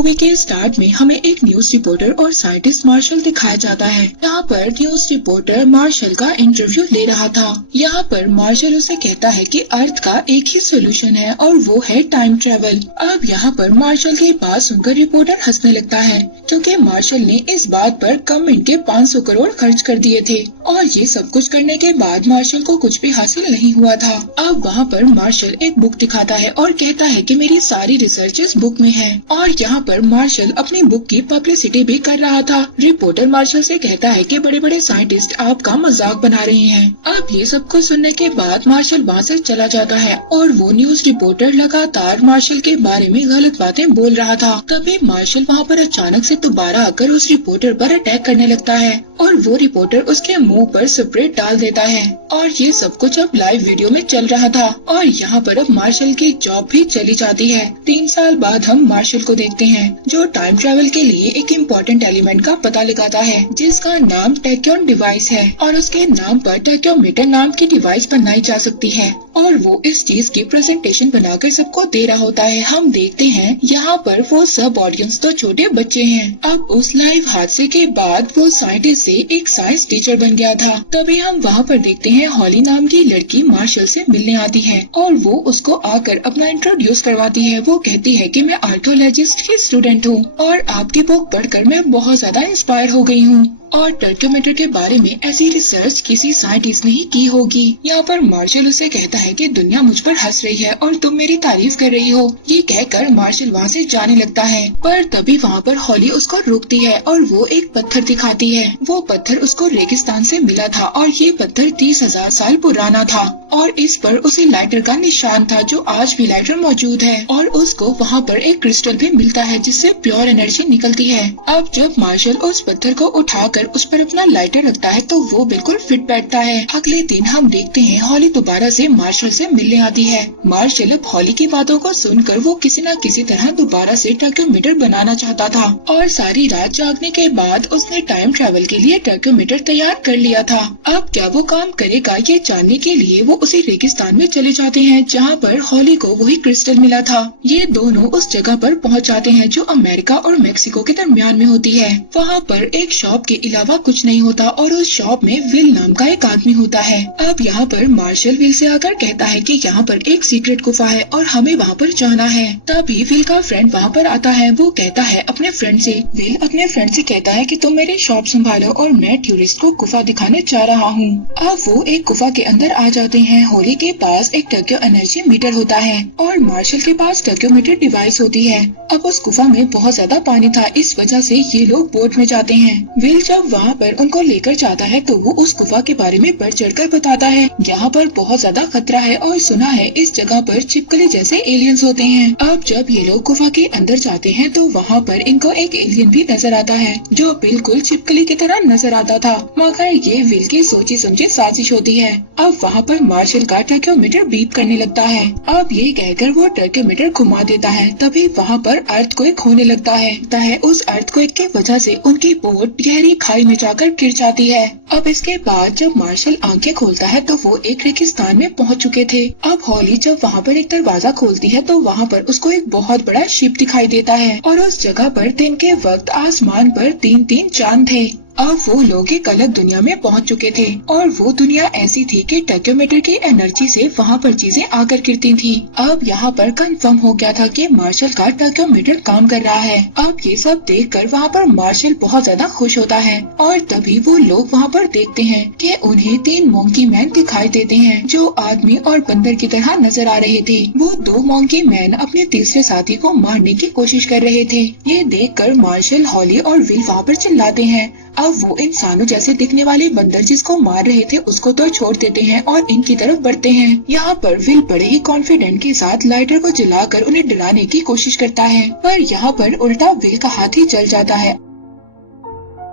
Movie के start में हमें एक न्यूज रिपोर्टर और साइंटिस्ट मार्शल दिखाया जाता है। यहाँ पर न्यूज रिपोर्टर मार्शल का इंटरव्यू ले रहा था। यहाँ पर मार्शल उसे कहता है कि अर्थ का एक ही सोल्यूशन है और वो है टाइम ट्रेवल। अब यहाँ पर मार्शल की बात सुनकर रिपोर्टर हंसने लगता है, क्योंकि मार्शल ने इस बात पर कम मिनट के 500 करोड़ खर्च कर दिए थे और ये सब कुछ करने के बाद मार्शल को कुछ भी हासिल नहीं हुआ था। अब वहाँ पर मार्शल एक बुक दिखाता है और कहता है कि मेरी सारी रिसर्च इस बुक में है, और यहाँ पर मार्शल अपनी बुक की पब्लिसिटी भी कर रहा था। रिपोर्टर मार्शल से कहता है कि बड़े बड़े साइंटिस्ट आपका मजाक बना रहे हैं। अब ये सब कुछ सुनने के बाद मार्शल वहाँ से चला जाता है और वो न्यूज रिपोर्टर लगातार मार्शल के बारे में गलत बातें बोल रहा था। तभी मार्शल वहाँ पर अचानक से दोबारा आकर उस रिपोर्टर पर अटैक करने लगता है और वो रिपोर्टर उसके मुंह पर स्प्रे डाल देता है। और ये सब कुछ अब लाइव वीडियो में चल रहा था और यहाँ पर अब मार्शल की जॉब भी चली जाती है। 3 साल बाद हम मार्शल को देखते हैं जो टाइम ट्रेवल के लिए एक इम्पोर्टेंट एलिमेंट का पता लगाता है जिसका नाम टैक्योन डिवाइस है, और उसके नाम पर टैक्योमीटर नाम की डिवाइस बनाई जा सकती है और वो इस चीज की प्रेजेंटेशन बनाकर सबको दे रहा होता है। हम देखते हैं यहाँ पर वो सब ऑडियंस तो छोटे बच्चे हैं। अब उस लाइव हादसे के बाद वो साइंटिस्ट से एक साइंस टीचर बन गया था। तभी हम वहाँ पर देखते हैं हॉली नाम की लड़की मार्शल से मिलने आती है और वो उसको आकर अपना इंट्रोड्यूस करवाती है। वो कहती है कि मैं आर्कियोलॉजिस्ट की स्टूडेंट हूँ और आपकी बुक पढ़कर मैं बहुत ज्यादा इंस्पायर हो गई हूँ और टर्क्योमीटर के बारे में ऐसी रिसर्च किसी साइंटिस्ट ने ही की होगी। यहाँ पर मार्शल उसे कहता है कि दुनिया मुझ पर हंस रही है और तुम मेरी तारीफ कर रही हो। ये कहकर मार्शल वहाँ से जाने लगता है, पर तभी वहाँ पर हॉली उसको रोकती है और वो एक पत्थर दिखाती है। वो पत्थर उसको रेगिस्तान से मिला था और ये पत्थर 30,000 साल पुराना था और इस पर उसे लाइटर का निशान था जो आज भी लाइटर मौजूद है, और उसको वहाँ पर एक क्रिस्टल भी मिलता है जिससे प्योर एनर्जी निकलती है। अब जब मार्शल उस पत्थर को उठाकर उस पर अपना लाइटर रखता है तो वो बिल्कुल फिट बैठता है। अगले दिन हम देखते हैं हॉली दोबारा से मार्शल से मिलने आती है। मार्शल अब हॉली की बातों को सुनकर वो किसी न किसी तरह दोबारा से टर्क्योमीटर बनाना चाहता था और सारी रात जागने के बाद उसने टाइम ट्रैवल के लिए टर्क्योमीटर तैयार कर लिया था। अब क्या वो काम करेगा ये जानने के लिए वो उसी रेगिस्तान में चले जाते हैं जहाँ पर हॉली को वही क्रिस्टल मिला था। ये दोनों उस जगह पर पहुँच जाते हैं जो अमेरिका और मेक्सिको के दरमियान में होती है। वहाँ पर एक शॉप के अलावा कुछ नहीं होता और उस शॉप में विल नाम का एक आदमी होता है। अब यहाँ पर मार्शल विल से आकर कहता है कि यहाँ पर एक सीक्रेट गुफा है और हमें वहाँ पर जाना है। तभी विल का फ्रेंड वहाँ पर आता है। वो कहता है अपने फ्रेंड से, विल अपने फ्रेंड से कहता है कि तुम मेरी शॉप संभालो और मैं टूरिस्ट को गुफा दिखाने जा रहा हूँ। अब वो एक गुफा के अंदर आ जाते हैं। होली के पास एक टर्क्यो एनर्जी मीटर होता है और मार्शल के पास टर्क्योमीटर डिवाइस होती है। अब उस गुफा में बहुत ज्यादा पानी था, इस वजह से ये लोग बोट में जाते हैं। विल जब वहाँ पर उनको लेकर जाता है तो वो उस गुफा के बारे में बढ़ चढ़कर बताता है। यहाँ पर बहुत ज्यादा खतरा है और सुना है इस जगह पर छिपकली जैसे एलियंस होते हैं। अब जब ये लोग गुफा के अंदर जाते हैं तो वहाँ पर इनको एक एलियन भी नजर आता है जो बिल्कुल छिपकली की तरह नजर आता था, मगर ये विल की सोची समझी साजिश होती है। अब वहाँ पर मार्शल का टर्क्योमीटर बीप करने लगता है। अब ये कहकर वो टर्क्योमीटर घुमा देता है। तभी वहाँ पर अर्थक्वेक होने लगता है। उस अर्थक्वेक की वजह से उनकी बोट गहरी खाई में जाकर गिर जाती है। अब इसके बाद जब मार्शल आंखें खोलता है तो वो एक रेगिस्तान में पहुंच चुके थे। अब हॉली जब वहाँ पर एक दरवाजा खोलती है तो वहाँ पर उसको एक बहुत बड़ा शिप दिखाई देता है और उस जगह पर दिन के वक्त आसमान पर 3-3 चांद थे। अब वो लोग एक अलग दुनिया में पहुंच चुके थे और वो दुनिया ऐसी थी कि टर्क्योमीटर की एनर्जी से वहाँ पर चीजें आकर गिरती थी। अब यहाँ पर कंफर्म हो गया था कि मार्शल का टर्क्योमीटर काम कर रहा है। अब ये सब देखकर वहाँ पर मार्शल बहुत ज्यादा खुश होता है और तभी वो लोग वहाँ पर देखते हैं कि उन्हें 3 मोंकी मैन दिखाई देते हैं जो आदमी और बंदर की तरह नजर आ रहे थे। वो 2 मोंकी मैन अपने तीसरे साथी को मारने की कोशिश कर रहे थे। ये देखकर मार्शल, हॉली और विल वहाँ पर चिल्लाते हैं। अब वो इंसानों जैसे दिखने वाले बंदर जिसको मार रहे थे उसको तो छोड़ देते हैं और इनकी तरफ बढ़ते हैं। यहाँ पर विल बड़े ही कॉन्फिडेंट के साथ लाइटर को जलाकर उन्हें डराने की कोशिश करता है, पर यहाँ पर उल्टा विल का हाथ ही जल जाता है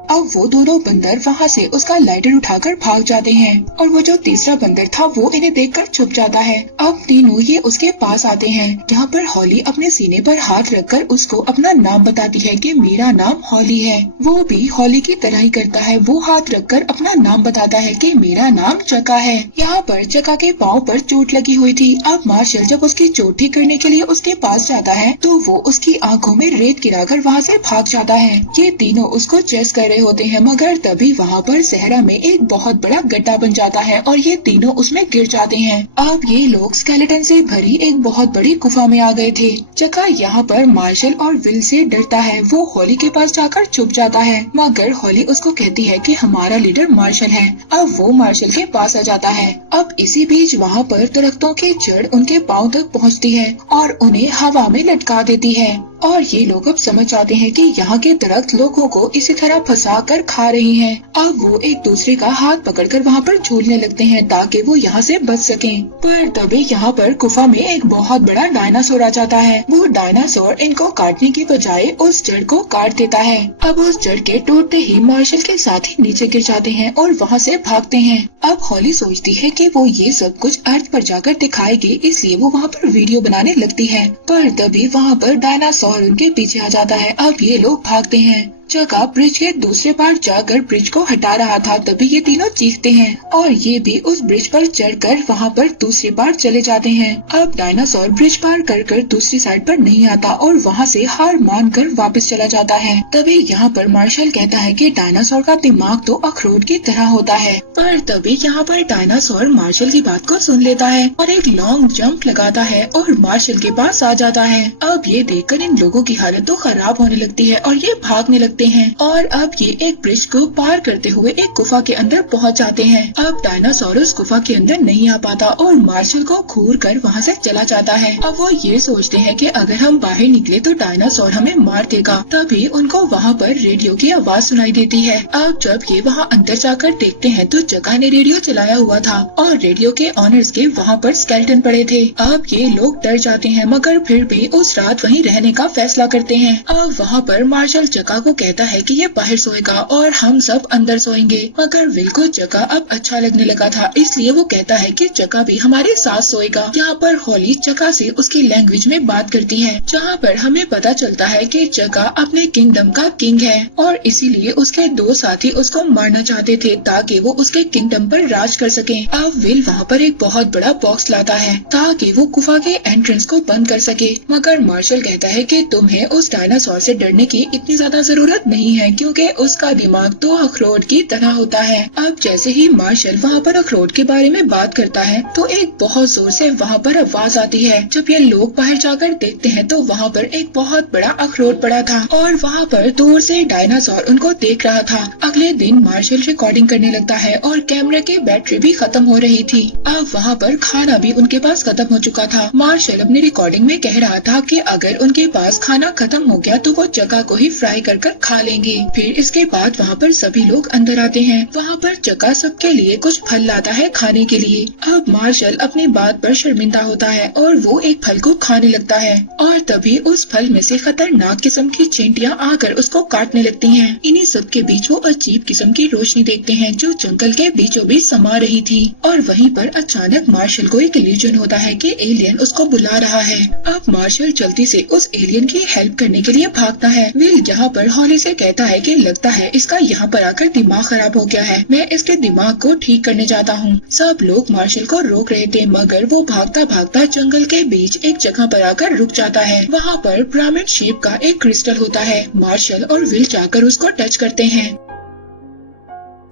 अब वो दोनों बंदर वहाँ से उसका लाइटर उठाकर भाग जाते हैं और वो जो तीसरा बंदर था वो इन्हें देखकर छुप जाता है। अब तीनों ये उसके पास आते हैं। यहाँ पर हॉली अपने सीने पर हाथ रखकर उसको अपना नाम बताती है कि मेरा नाम हॉली है। वो भी हॉली की तरह ही करता है, वो हाथ रखकर अपना नाम बताता है कि मेरा नाम चका है। यहाँ पर चका के पाँव पर चोट लगी हुई थी। अब मार्शल जब उसकी चोट ठीक करने के लिए उसके पास जाता है तो वो उसकी आंखों में रेत गिराकर वहाँ से भाग जाता है। ये तीनों उसको चेस कर रहे होते हैं, मगर तभी वहाँ पर सहरा में एक बहुत बड़ा गड्ढा बन जाता है और ये तीनों उसमें गिर जाते हैं। अब ये लोग स्केलेटन से भरी एक बहुत बड़ी गुफा में आ गए थे। चका यहाँ पर मार्शल और विल से डरता है। वो हॉली के पास जाकर छुप जाता है, मगर हॉली उसको कहती है कि हमारा लीडर मार्शल है। अब वो मार्शल के पास आ जाता है। अब इसी बीच वहाँ पर दरख्तों की जड़ उनके पाँव तक पहुँचती है और उन्हें हवा में लटका देती है और ये लोग अब समझ जाते हैं कि यहाँ के दरख्त लोगों को इसी तरह फंसा कर खा रही हैं। अब वो एक दूसरे का हाथ पकड़कर वहाँ पर झूलने लगते हैं ताकि वो यहाँ से बच सकें। पर तभी यहाँ पर गुफा में एक बहुत बड़ा डायनासोर आ जाता है। वो डायनासोर इनको काटने की बजाय उस जड़ को काट देता है। अब उस जड़ के टूटते ही मार्शल के साथ ही नीचे गिर जाते हैं और वहाँ से भागते हैं। अब हॉली सोचती है कि वो ये सब कुछ अर्थ पर जाकर दिखाएगी, इसलिए वो वहाँ पर वीडियो बनाने लगती है। पर तभी वहाँ पर डायनासोर और उनके पीछे आ जाता है। अब ये लोग भागते हैं। चका ब्रिज के दूसरे पार जाकर ब्रिज को हटा रहा था, तभी ये तीनों चीखते हैं और ये भी उस ब्रिज पर चढ़कर वहाँ पर दूसरी पार चले जाते हैं। अब डायनासोर ब्रिज पार कर दूसरी साइड पर नहीं आता और वहाँ से हार मानकर वापस चला जाता है। तभी यहाँ पर मार्शल कहता है कि डायनासोर का दिमाग तो अखरोट की तरह होता है। पर तभी यहाँ पर डायनासोर मार्शल की बात को सुन लेता है और एक लॉन्ग जंप लगाता है और मार्शल के पास आ जाता है। अब ये देखकर इन लोगों की हालत तो खराब होने लगती है और ये भागने लगते हैं और अब ये एक ब्रिज को पार करते हुए एक गुफा के अंदर पहुंच जाते हैं। अब डायनासोर उस गुफा के अंदर नहीं आ पाता और मार्शल को घूर कर वहाँ से चला जाता है। अब वो ये सोचते हैं कि अगर हम बाहर निकले तो डायनासोर हमें मार देगा। तभी उनको वहाँ पर रेडियो की आवाज सुनाई देती है। अब जब ये वहाँ अंदर जाकर देखते हैं तो जगह ने रेडियो चलाया हुआ था और रेडियो के ऑनर्स के वहाँ पर स्केलेटन पड़े थे। अब ये लोग डर जाते हैं, मगर फिर भी उस रात वहीं रहने का फैसला करते हैं। अब वहाँ पर मार्शल चका को कहता है कि ये बाहर सोएगा और हम सब अंदर सोएंगे, मगर विल को चका अब अच्छा लगने लगा था, इसलिए वो कहता है कि चका भी हमारे साथ सोएगा। यहाँ पर हॉली चका से उसकी लैंग्वेज में बात करती है, जहाँ पर हमें पता चलता है कि चका अपने किंगडम का किंग है और इसीलिए उसके दो साथी उसको मारना चाहते थे ताकि वो उसके किंगडम पर राज कर सके। अब विल वहाँ पर एक बहुत बड़ा बॉक्स लाता है ताकि वो गुफा के एंट्रेंस को बंद कर सके, मगर मार्शल कहता है कि तुम्हें उस डायनासोर से डरने की इतनी ज्यादा जरूरत नहीं है क्योंकि उसका दिमाग तो अखरोट की तरह होता है। अब जैसे ही मार्शल वहाँ पर अखरोट के बारे में बात करता है तो एक बहुत जोर से वहाँ पर आवाज आती है। जब ये लोग बाहर जाकर देखते हैं तो वहाँ पर एक बहुत बड़ा अखरोट पड़ा था और वहाँ पर दूर से डायनासोर उनको देख रहा था। अगले दिन मार्शल रिकॉर्डिंग करने लगता है और कैमरे की बैटरी भी खत्म हो रही थी। अब वहाँ पर खाना भी उनके पास खत्म हो चुका था। मार्शल अपनी रिकॉर्डिंग में कह रहा था कि अगर उनके पास खाना खत्म हो गया तो वो चका को ही फ्राई कर खा लेंगे। फिर इसके बाद वहाँ पर सभी लोग अंदर आते हैं। वहाँ पर चका सबके लिए कुछ फल लाता है खाने के लिए। अब मार्शल अपनी बात पर शर्मिंदा होता है और वो एक फल को खाने लगता है और तभी उस फल में से खतरनाक किस्म की चींटियां आकर उसको काटने लगती हैं। इन्हीं सब के बीच वो अजीब किस्म की रोशनी देखते हैं जो जंगल के बीचों बीच समा रही थी और वहीं पर अचानक मार्शल को एक इल्यूजन होता है कि एलियन उसको बुला रहा है। अब मार्शल जल्दी से उस एलियन की हेल्प करने के लिए भागता है। विल यहाँ पर हॉली से कहता है कि लगता है इसका यहाँ पर आकर दिमाग खराब हो गया है, मैं इसके दिमाग को ठीक करने जाता हूँ। सब लोग मार्शल को रोक रहे थे, मगर वो भागता भागता जंगल के बीच एक जगह पर आकर रुक जाता है। वहाँ पर पिरामिड शेप का एक क्रिस्टल होता है। मार्शल और विल जाकर उसको टच करते हैं,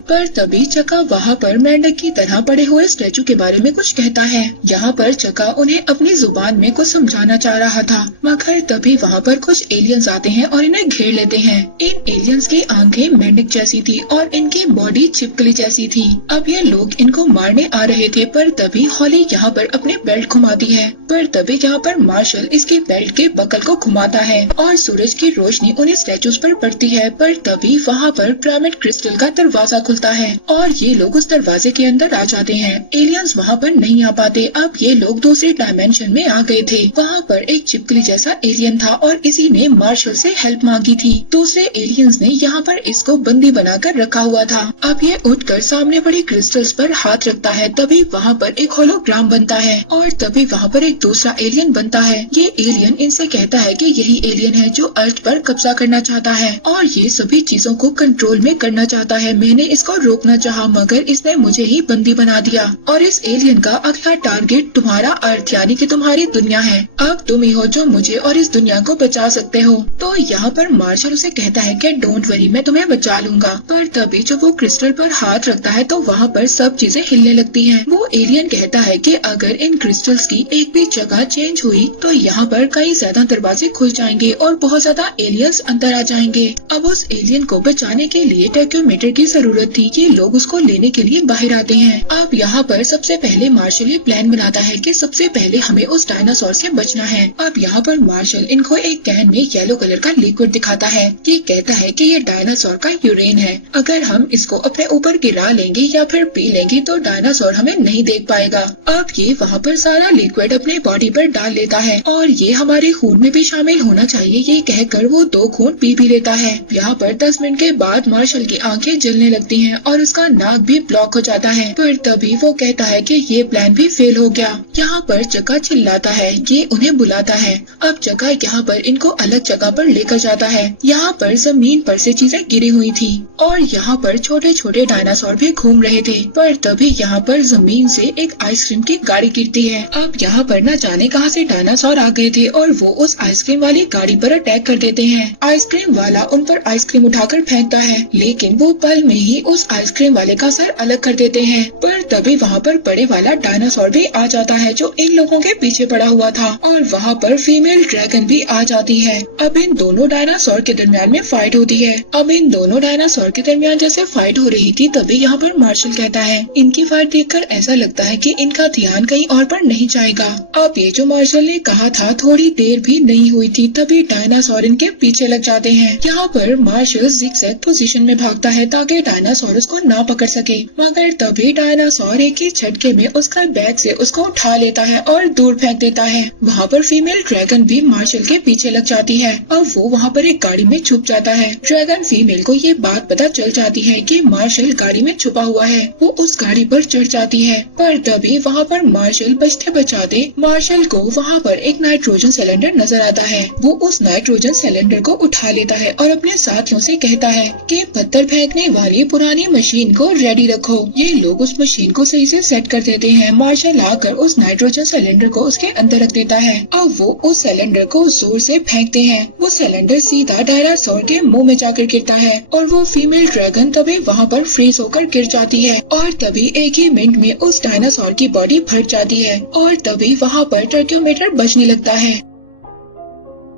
पर तभी चका वहाँ पर मेंढक की तरह पड़े हुए स्टैचू के बारे में कुछ कहता है। यहाँ पर चका उन्हें अपनी जुबान में कुछ समझाना चाह रहा था, मगर तभी वहाँ पर कुछ एलियंस आते हैं और इन्हें घेर लेते हैं। इन एलियंस की आंखें मेंढक जैसी थी और इनकी बॉडी छिपकली जैसी थी। अब ये लोग इनको मारने आ रहे थे, पर तभी हॉली यहाँ पर अपने बेल्ट घुमाती है। पर तभी यहाँ पर मार्शल इसकी बेल्ट के बकल को घुमाता है और सूरज की रोशनी उन्हें स्टैचूज पर पड़ती है। पर तभी वहाँ पर पिरामिड क्रिस्टल का दरवाजा खुलता है और ये लोग उस दरवाजे के अंदर आ जाते हैं। एलियंस वहाँ पर नहीं आ पाते। अब ये लोग दूसरे डायमेंशन में आ गए थे। वहाँ पर एक चिपकली जैसा एलियन था और इसी ने मार्शल से हेल्प मांगी थी। दूसरे एलियंस ने यहाँ पर इसको बंदी बनाकर रखा हुआ था। अब ये उठकर सामने पड़ी क्रिस्टल्स पर हाथ रखता है। तभी वहाँ पर एक होलोग्राम बनता है और तभी वहाँ पर एक दूसरा एलियन बनता है। ये एलियन इनसे कहता है कि यही एलियन है जो अर्थ पर कब्जा करना चाहता है और ये सभी चीजों को कंट्रोल में करना चाहता है। मैंने इसको रोकना चाहा मगर इसने मुझे ही बंदी बना दिया और इस एलियन का अगला टारगेट तुम्हारा अर्थ यानी कि तुम्हारी दुनिया है। अब तुम ही हो जो मुझे और इस दुनिया को बचा सकते हो। तो यहाँ पर मार्शल उसे कहता है कि डोंट वरी, मैं तुम्हें बचा लूंगा। पर तभी जब वो क्रिस्टल पर हाथ रखता है तो वहाँ पर सब चीजें हिलने लगती हैं। वो एलियन कहता है कि अगर इन क्रिस्टल्स की एक भी जगह चेंज हुई तो यहाँ पर कई ज्यादा दरवाजे खुल जाएंगे और बहुत ज्यादा एलियंस अंदर आ जाएंगे। अब उस एलियन को बचाने के लिए टैक्योमीटर की जरूरत थी। ये लोग उसको लेने के लिए बाहर आते हैं। अब यहाँ पर सबसे पहले मार्शल ये प्लान बनाता है कि सबसे पहले हमें उस डायनासोर से बचना है। अब यहाँ पर मार्शल इनको एक कैन में येलो कलर का लिक्विड दिखाता है। ये कहता है कि ये डायनासोर का यूरेन है। अगर हम इसको अपने ऊपर गिरा लेंगे या फिर पी लेंगे तो डायनासोर हमें नहीं देख पाएगा। अब ये वहाँ पर सारा लिक्विड अपने बॉडी पर डाल लेता है और ये हमारे खून में भी शामिल होना चाहिए। ये कहकर वो 2 खून पी भी लेता है। यहाँ पर 10 मिनट के बाद मार्शल की आंखें जलने लगती हैं और उसका नाक भी ब्लॉक हो जाता है। पर तभी वो कहता है कि ये प्लान भी फेल हो गया। यहाँ पर चका चिल्लाता है। ये उन्हें बुलाता है। अब चका यहाँ पर इनको अलग जगह पर लेकर जाता है। यहाँ पर जमीन पर से चीजें गिरी हुई थी और यहाँ पर छोटे छोटे डायनासोर भी घूम रहे थे। पर तभी यहाँ पर जमीन से एक आइसक्रीम की गाड़ी गिरती है। अब यहाँ पर न जाने कहाँ से डायनासोर आ गए थे और वो उस आइसक्रीम वाली गाड़ी पर अटैक कर देते हैं। आइसक्रीम वाला उन पर आइसक्रीम उठाकर फेंकता है लेकिन वो पल में ही उस आइसक्रीम वाले का सर अलग कर देते हैं। पर तभी वहाँ पर बड़े वाला डायनासोर भी आ जाता है जो इन लोगों के पीछे पड़ा हुआ था और वहाँ पर फीमेल ड्रैगन भी आ जाती है। अब इन दोनों डायनासोर के दरमियान में फाइट होती है। अब इन दोनों डायनासोर के दरमियान जैसे फाइट हो रही थी तभी यहाँ पर मार्शल कहता है इनकी फाइट देखकर ऐसा लगता है कि इनका ध्यान कहीं और पर नहीं जाएगा। अब ये जो मार्शल ने कहा था थोड़ी देर भी नहीं हुई थी तभी डायनासोर इनके पीछे लग जाते हैं। यहाँ पर मार्शल ज़िगज़ैग पोजीशन में भागता है ताकि डायनासोर उसको ना पकड़ सके मगर तभी डायनासोर एक ही झटके में उसका बैग से उसको उठा लेता है और दूर फेंक देता है। वहाँ पर फीमेल ड्रैगन भी मार्शल के पीछे लग जाती है। अब वो वहाँ पर एक गाड़ी में छुप जाता है। ड्रैगन फीमेल को ये बात पता चल जाती है कि मार्शल गाड़ी में छुपा हुआ है। वो उस गाड़ी पर चढ़ जाती है पर तभी वहाँ पर मार्शल बचते बचाते मार्शल को वहाँ पर एक नाइट्रोजन सिलेंडर नजर आता है। वो उस नाइट्रोजन सिलेंडर को उठा लेता है और अपने साथियों से कहता है कि पत्थर फेंकने वाली पुरानी मशीन को रेडी रखो। ये लोग उस मशीन को सही से सेट कर देते हैं। मार्शल आकर उस नाइट्रोजन सिलेंडर को उसके अंदर रख देता है। अब वो उस सिलेंडर को जोर से फेंकते हैं। वो सिलेंडर सीधा डायनासोर के मुंह में जाकर गिरता है और वो फीमेल ड्रैगन तभी वहाँ पर फ्रीज होकर गिर जाती है और तभी एक ही मिनट में उस डायनासोर की बॉडी फट जाती है और तभी वहाँ पर टर्क्योमीटर बजने लगता है।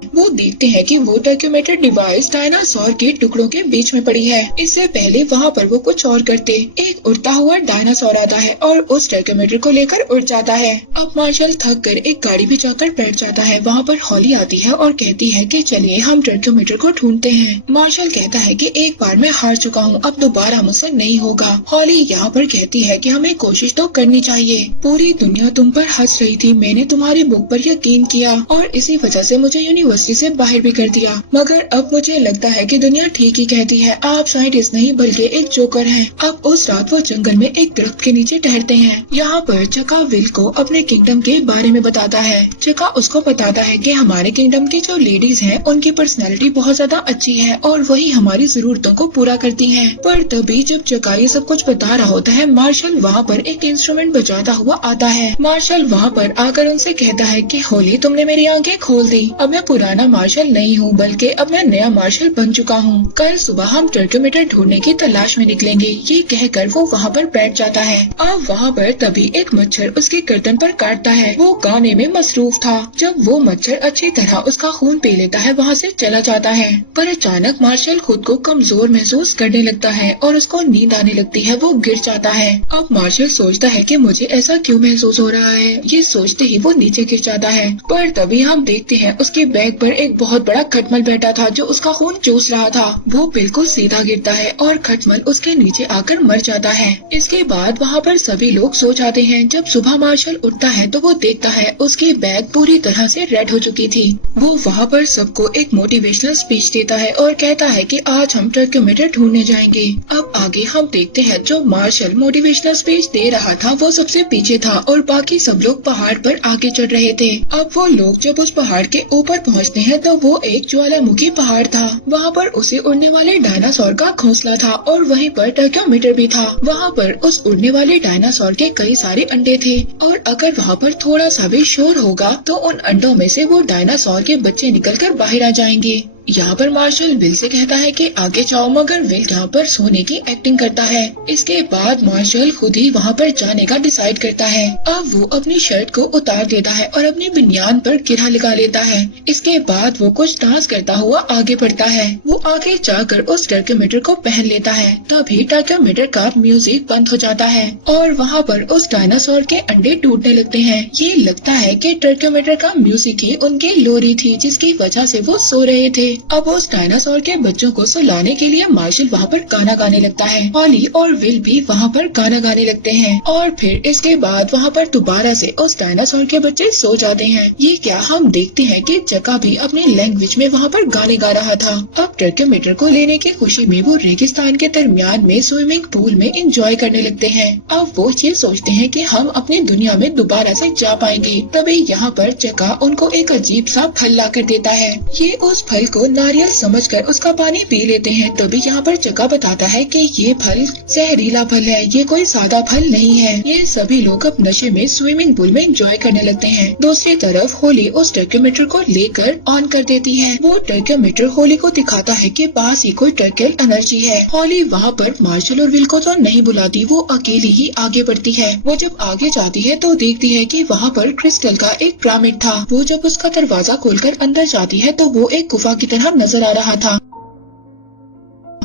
वो देखते हैं कि वो टर्क्योमीटर डिवाइस डायनासोर के टुकड़ों के बीच में पड़ी है। इससे पहले वहाँ पर वो कुछ और करते। एक उड़ता हुआ डायनासोर आता है और उस टर्क्योमीटर को लेकर उड़ जाता है। अब मार्शल थक कर एक गाड़ी में जाकर बैठ जाता है। वहाँ पर हॉली आती है और कहती है कि चलिए हम टर्क्योमीटर को ढूंढते हैं। मार्शल कहता है कि एक बार मैं हार चुका हूँ, अब दोबारा मुझसे नहीं होगा। हॉली यहाँ पर कहती है कि हमें कोशिश तो करनी चाहिए। पूरी दुनिया तुम पर हंस रही थी, मैंने तुम्हारी बुक पर यकीन किया और इसी वजह से मुझे यूनिवर्सिटी से बाहर भी कर दिया। मगर अब मुझे लगता है कि दुनिया ठीक ही कहती है, आप साइंटिस्ट नहीं बल्कि एक जोकर हैं। अब उस रात वो जंगल में एक दरख्त के नीचे ठहरते हैं। यहाँ पर चका विल को अपने किंगडम के बारे में बताता है। चका उसको बताता है कि हमारे किंगडम की जो लेडीज हैं उनकी पर्सनैलिटी बहुत ज्यादा अच्छी है और वही हमारी जरूरतों को पूरा करती हैं। पर तभी जब चका ये सब कुछ बता रहा होता है मार्शल वहाँ पर एक इंस्ट्रूमेंट बजाता हुआ आता है। मार्शल वहाँ पर आकर उनसे कहता है कि होली तुमने मेरी आंखें खोल दी, अब मैं पुराना मार्शल नहीं हूँ बल्कि अब मैं नया मार्शल बन चुका हूँ। कल सुबह हम टर्क्योमीटर ढूंढने की तलाश में निकलेंगे। ये कहकर वो वहाँ पर बैठ जाता है। अब वहाँ पर तभी एक मच्छर उसकी गर्दन पर काटता है। वो गाने में मसरूफ था। जब वो मच्छर अच्छी तरह उसका खून पी लेता है वहाँ से चला जाता है। पर अचानक मार्शल खुद को कमजोर महसूस करने लगता है और उसको नींद आने लगती है। वो गिर जाता है। अब मार्शल सोचता है कि मुझे ऐसा क्यों महसूस हो रहा है। ये सोचते ही वो नीचे गिर जाता है। पर तभी हम देखते हैं उसके बैग पर पर एक बहुत बड़ा खटमल बैठा था जो उसका खून चूस रहा था। वो बिल्कुल सीधा गिरता है और खटमल उसके नीचे आकर मर जाता है। इसके बाद वहाँ पर सभी लोग सो जाते हैं। जब सुबह मार्शल उठता है तो वो देखता है उसकी बैग पूरी तरह से रेड हो चुकी थी। वो वहाँ पर सबको एक मोटिवेशनल स्पीच देता है और कहता है कि आज हम टर्क्योमीटर ढूंढने जाएंगे। अब आगे हम देखते हैं जो मार्शल मोटिवेशनल स्पीच दे रहा था वो सबसे पीछे था और बाकी सब लोग पहाड़ पर आगे चढ़ रहे थे। अब वो लोग जब उस पहाड़ के ऊपर पहुँचते हैं तो वो एक ज्वालामुखी पहाड़ था। वहाँ पर उसे उड़ने वाले डायनासोर का घोंसला था और वहीं पर टर्क्योमीटर भी था। वहाँ पर उस उड़ने वाले डायनासोर के कई सारे अंडे थे और अगर वहाँ पर थोड़ा सा भी शोर होगा तो उन अंडों में से वो डायनासोर के बच्चे निकलकर बाहर आ जाएंगे। यहाँ पर मार्शल विल से कहता है कि आगे जाओ, मगर विल यहाँ पर सोने की एक्टिंग करता है। इसके बाद मार्शल खुद ही वहाँ पर जाने का डिसाइड करता है। अब वो अपनी शर्ट को उतार देता है और अपनी बनियान पर गिरा लगा लेता है। इसके बाद वो कुछ डांस करता हुआ आगे बढ़ता है। वो आगे जाकर उस टर्क्योमीटर को पहन लेता है। तभी टर्क्योमीटर का म्यूजिक बंद हो जाता है और वहाँ पर उस डायनासोर के अंडे टूटने लगते हैं। ये लगता है कि टर्क्योमीटर का म्यूजिक ही उनकी लोरी थी जिसकी वजह से वो सो रहे थे। अब उस डायनासोर के बच्चों को सुलाने के लिए मार्शल वहाँ पर गाना गाने लगता है। हॉली और विल भी वहाँ पर गाना गाने लगते हैं और फिर इसके बाद वहाँ पर दोबारा से उस डायनासोर के बच्चे सो जाते हैं। ये क्या, हम देखते हैं कि जका भी अपनी लैंग्वेज में वहाँ पर गाने गा रहा था। अब टर्क्योमीटर को लेने की खुशी में वो रेगिस्तान के दरमियान में स्विमिंग पूल में एंजॉय करने लगते हैं। अब वो ये सोचते हैं कि हम अपनी दुनिया में दोबारा से जा पाएंगे। तभी यहाँ पर जका उनको एक अजीब सा फल ला कर देता है। ये उस फल को नारियल समझकर उसका पानी पी लेते हैं। तभी यहाँ पर जका बताता है कि ये फल जहरीला फल है, ये कोई सादा फल नहीं है। ये सभी लोग अब नशे में स्विमिंग पूल में एंजॉय करने लगते हैं। दूसरी तरफ होली उस टर्क्योमीटर को लेकर ऑन कर देती है। वो टर्क्योमीटर होली को दिखाता है कि पास ही कोई टर्कियल एनर्जी है। होली वहाँ पर मार्शल और विल को तो नहीं बुलाती, वो अकेली ही आगे बढ़ती है। वो जब आगे जाती है तो देखती है कि वहाँ पर क्रिस्टल का एक पिरामिड था। वो जब उसका दरवाजा खोलकर अंदर जाती है तो वो एक गुफा की तरह नजर आ रहा था।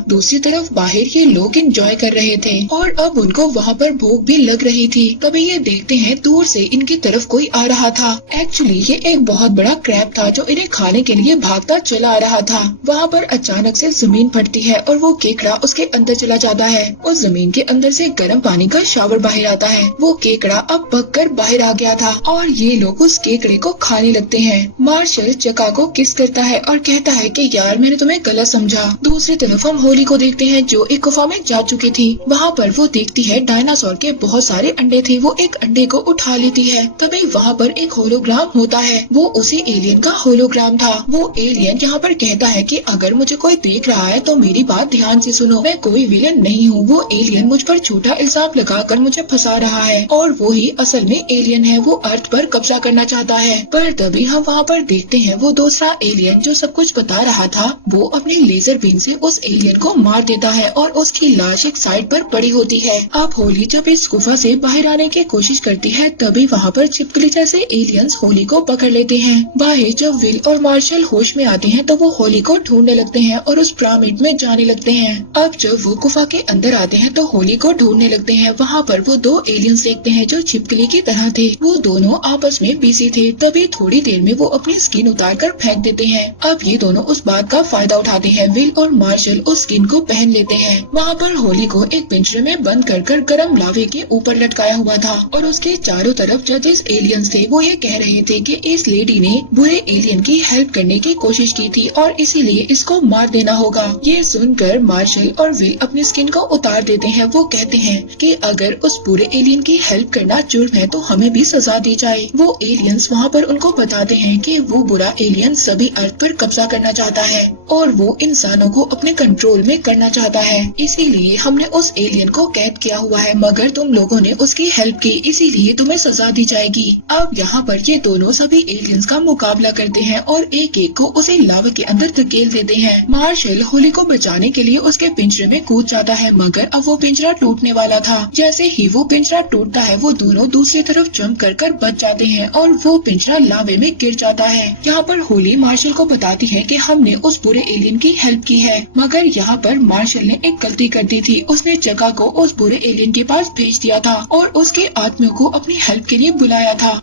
दूसरी तरफ बाहर ये लोग एंजॉय कर रहे थे और अब उनको वहाँ पर भूख भी लग रही थी। तभी ये देखते हैं दूर से इनकी तरफ कोई आ रहा था। एक्चुअली ये एक बहुत बड़ा क्रैब था जो इन्हें खाने के लिए भागता चला आ रहा था। वहाँ पर अचानक से जमीन फटती है और वो केकड़ा उसके अंदर चला जाता है। उस जमीन के अंदर से गर्म पानी का शावर बाहर आता है। वो केकड़ा अब पककर बाहर आ गया था और ये लोग उस केकड़े को खाने लगते हैं। मार्शल जका को किस करता है और कहता है कि यार मैंने तुम्हें गलत समझा। दूसरी तरफ हम होली को देखते हैं जो एक गुफा में जा चुकी थी। वहाँ पर वो देखती है डायनासोर के बहुत सारे अंडे थे। वो एक अंडे को उठा लेती है। तभी वहाँ पर एक होलोग्राम होता है। वो उसी एलियन का होलोग्राम था। वो एलियन यहाँ पर कहता है कि अगर मुझे कोई देख रहा है तो मेरी बात ध्यान से सुनो, मैं कोई विलेन नहीं हूँ। वो एलियन मुझ पर झूठा इल्जाम लगाकर मुझे फंसा रहा है और वो ही असल में एलियन है। वो अर्थ पर कब्जा करना चाहता है। पर तभी हम वहाँ पर देखते हैं वो दूसरा एलियन जो सब कुछ बता रहा था वो अपने लेजर बीम से उस एलियन को मार देता है और उसकी लाश एक साइड पर पड़ी होती है। अब होली जब इस गुफा से बाहर आने की कोशिश करती है तभी वहाँ पर छिपकली जैसे एलियंस होली को पकड़ लेते हैं। बाहर जब विल और मार्शल होश में आते हैं तो वो होली को ढूंढने लगते हैं और उस पिरामिड में जाने लगते हैं। अब जब वो गुफा के अंदर आते हैं तो होली को ढूंढने लगते हैं। वहाँ पर वो दो एलियंस देखते हैं जो छिपकली की तरह थे। वो दोनों आपस में बिजी थे। तभी थोड़ी देर में वो अपनी स्किन उतार कर फेंक देते हैं। अब ये दोनों उस बात का फायदा उठाते हैं। विल और मार्शल उस स्किन को पहन लेते हैं। वहाँ पर होली को एक पिंजरे में बंद कर गरम लावे के ऊपर लटकाया हुआ था और उसके चारों तरफ जजेस एलियंस थे। वो ये कह रहे थे कि इस लेडी ने बुरे एलियन की हेल्प करने की कोशिश की थी और इसीलिए इसको मार देना होगा। ये सुनकर मार्शल और विल अपनी स्किन को उतार देते हैं। वो कहते हैं कि अगर उस बुरे एलियन की हेल्प करना जुर्म है तो हमें भी सजा दी जाए। वो एलियंस वहाँ पर उनको बताते हैं कि वो बुरा एलियन सभी अर्थ पर कब्जा करना चाहता है और वो इंसानों को अपने कंट्रोल में करना चाहता है। इसीलिए हमने उस एलियन को कैद किया हुआ है, मगर तुम लोगों ने उसकी हेल्प की, इसीलिए तुम्हें सजा दी जाएगी। अब यहाँ पर ये दोनों सभी एलियंस का मुकाबला करते हैं और एक एक को उसे लावा के अंदर धकेल देते हैं। मार्शल होली को बचाने के लिए उसके पिंजरे में कूद जाता है, मगर अब वो पिंजरा टूटने वाला था। जैसे ही वो पिंजरा टूटता है वो दोनों दूसरी तरफ जंप कर बच जाते हैं और वो पिंजरा लावे में गिर जाता है। यहाँ पर होली मार्शल को बताती है कि हमने उस बुरे एलियन की हेल्प की है, मगर यहाँ पर मार्शल ने एक गलती कर दी थी। उसने जका को उस बुरे एलियन के पास भेज दिया था और उसके आत्मियों को अपनी हेल्प के लिए बुलाया था।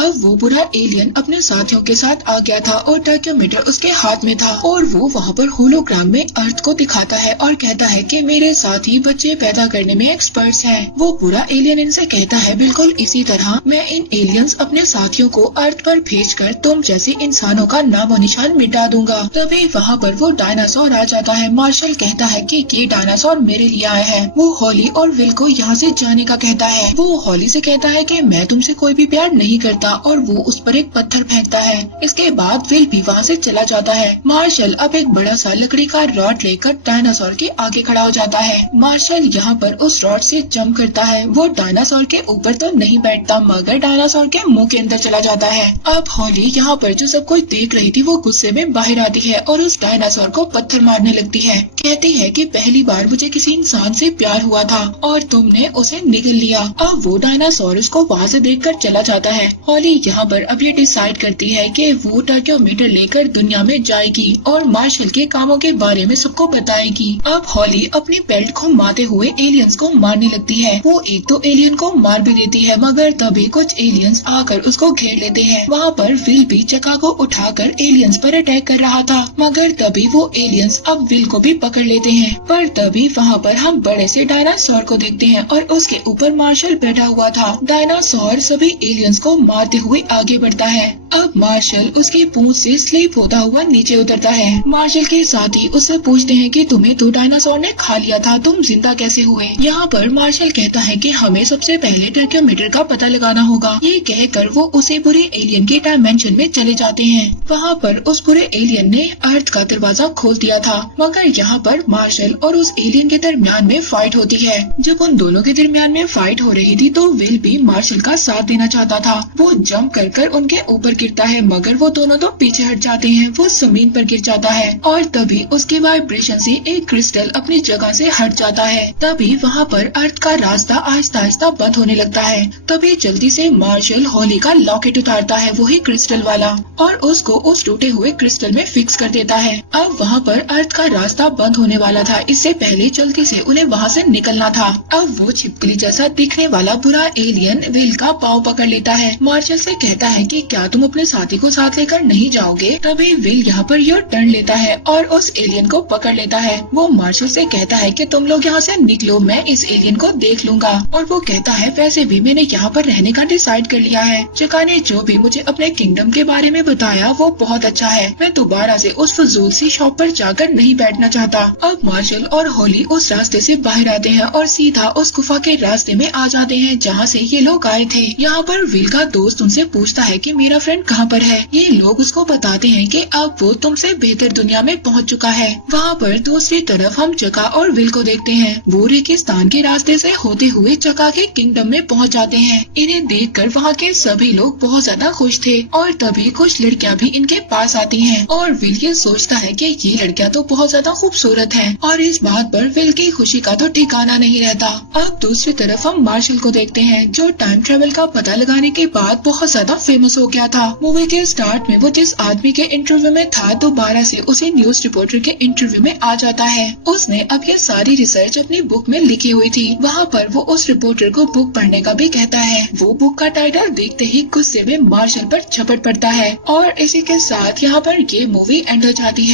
अब वो बुरा एलियन अपने साथियों के साथ आ गया था और टर्क्योमीटर उसके हाथ में था और वो वहाँ पर होलोग्राम में अर्थ को दिखाता है और कहता है कि मेरे साथी बच्चे पैदा करने में एक्सपर्ट्स हैं। वो बुरा एलियन इनसे कहता है बिल्कुल इसी तरह मैं इन एलियंस अपने साथियों को अर्थ पर भेजकर तुम जैसे इंसानों का नामो निशान मिटा दूंगा। तभी वहाँ पर वो डायनासोर आ जाता है। मार्शल कहता है कि ये डायनासोर मेरे लिए आया है। वो हॉली और विल को यहाँ से जाने का कहता है। वो हॉली से कहता है कि मैं तुमसे कोई भी प्यार नहीं करता और वो उस पर एक पत्थर फेंकता है। इसके बाद विल भी वहाँ से चला जाता है। मार्शल अब एक बड़ा सा लकड़ी का रॉड लेकर डायनासोर के आगे खड़ा हो जाता है। मार्शल यहाँ पर उस रॉड से जंप करता है। वो डायनासोर के ऊपर तो नहीं बैठता मगर डायनासोर के मुंह के अंदर चला जाता है। अब हॉली यहाँ पर जो सब कुछ देख रही थी वो गुस्से में बाहर आती है और उस डायनासोर को पत्थर मारने लगती है। कहती है कि पहली बार मुझे किसी इंसान से प्यार हुआ था और तुमने उसे निगल लिया। अब वो डायनासोर उसको वहाँ से देखकर चला जाता है। हॉली यहाँ पर अब ये डिसाइड करती है कि वो टर्क्योमीटर लेकर दुनिया में जाएगी और मार्शल के कामों के बारे में सबको बताएगी। अब हॉली अपनी बेल्ट घुमाते हुए एलियंस को मारने लगती है। वो एक तो एलियन को मार भी देती है मगर तभी कुछ एलियंस आकर उसको घेर लेते हैं। वहाँ पर विल भी चका को उठाकर एलियंस पर अटैक कर रहा था मगर तभी वो एलियंस अब विल को भी पकड़ लेते हैं। पर तभी वहाँ पर हम बड़े से डायनासोर को देखते हैं और उसके ऊपर मार्शल बैठा हुआ था। डायनासोर सभी एलियंस को मारते हुए आगे बढ़ता है। अब मार्शल उसकी पूंछ से स्लीप होता हुआ नीचे उतरता है। मार्शल के साथी उससे पूछते हैं कि तुम्हें तो डायनासोर ने खा लिया था, तुम जिंदा कैसे हुए। यहाँ पर मार्शल कहता है कि हमें सबसे पहले टर्क्योमीटर का पता लगाना होगा। ये कहकर वो उसे बुरे एलियन के डायमेंशन में चले जाते हैं। वहाँ पर उस बुरे एलियन ने अर्थ का दरवाजा खोल दिया था मगर यहाँ पर मार्शल और उस एलियन के दरमियान में फाइट होती है। जब उन दोनों के दरमियान में फाइट हो रही थी तो विल भी मार्शल का साथ देना चाहता था। वो जंप कर उनके ऊपर गिरता है मगर वो दोनों तो पीछे हट जाते हैं। वो जमीन पर गिर जाता है और तभी उसके वाइब्रेशन से एक क्रिस्टल अपनी जगह से हट जाता है। तभी वहाँ पर अर्थ का रास्ता आहिस्ता आहिस्ता बंद होने लगता है। तभी जल्दी से मार्शल हॉली का लॉकेट उतारता है, वही क्रिस्टल वाला, और उसको उस टूटे हुए क्रिस्टल में फिक्स कर देता है। अब वहाँ पर अर्थ का रास्ता बंद होने वाला था, इससे पहले जल्दी से उन्हें वहाँ से निकलना था। अब वो छिपकली जैसा दिखने वाला बुरा एलियन विल का पाँव पकड़ लेता है। मार्शल से कहता है कि क्या तुम अपने साथी को साथ लेकर नहीं जाओगे। तभी विल यहाँ पर योर टर्न लेता है और उस एलियन को पकड़ लेता है। वो मार्शल से कहता है कि तुम लोग यहाँ से निकलो, मैं इस एलियन को देख लूंगा। और वो कहता है वैसे भी मैंने यहाँ पर रहने का डिसाइड कर लिया है। चका ने जो भी मुझे अपने किंगडम के बारे में बताया वो बहुत अच्छा है। मैं दोबारा से उस फजूल सी शॉप पर जाकर नहीं बैठना चाहता। अब मार्शल और हॉली उस रास्ते से बाहर आते हैं और सीधा उस गुफा के रास्ते में आ जाते हैं जहाँ से ये लोग आए थे। यहाँ पर विल का दोस्त उनसे पूछता है कि मेरा फ्रेंड कहाँ पर है। ये लोग उसको बताते हैं कि अब वो तुमसे बेहतर दुनिया में पहुँच चुका है। वहाँ पर दूसरी तरफ हम चका और विल को देखते हैं। वो रेगिस्तान के रास्ते से होते हुए चका के किंगडम में पहुँच जाते हैं। इन्हें देखकर वहाँ के सभी लोग बहुत ज्यादा खुश थे और तभी कुछ लड़कियाँ भी इनके पास आती हैं और विल ये सोचता है कि ये लड़कियाँ तो बहुत ज्यादा खूबसूरत हैं और इस बात पर विल की खुशी का तो ठिकाना नहीं रहता। अब दूसरी तरफ हम मार्शल को देखते हैं जो टाइम ट्रेवल का पता लगाने के बाद बहुत ज्यादा फेमस हो गया था। मूवी के स्टार्ट में वो जिस आदमी के इंटरव्यू में था दोबारा से उसे न्यूज रिपोर्टर के इंटरव्यू में आ जाता है। उसने अब ये सारी रिसर्च अपनी बुक में लिखी हुई थी। वहाँ पर वो उस रिपोर्टर को बुक पढ़ने का भी कहता है। वो बुक का टाइटल देखते ही गुस्से में मार्शल पर झपट पड़ता है और इसी के साथ यहाँ पर ये मूवी एंड हो जाती है।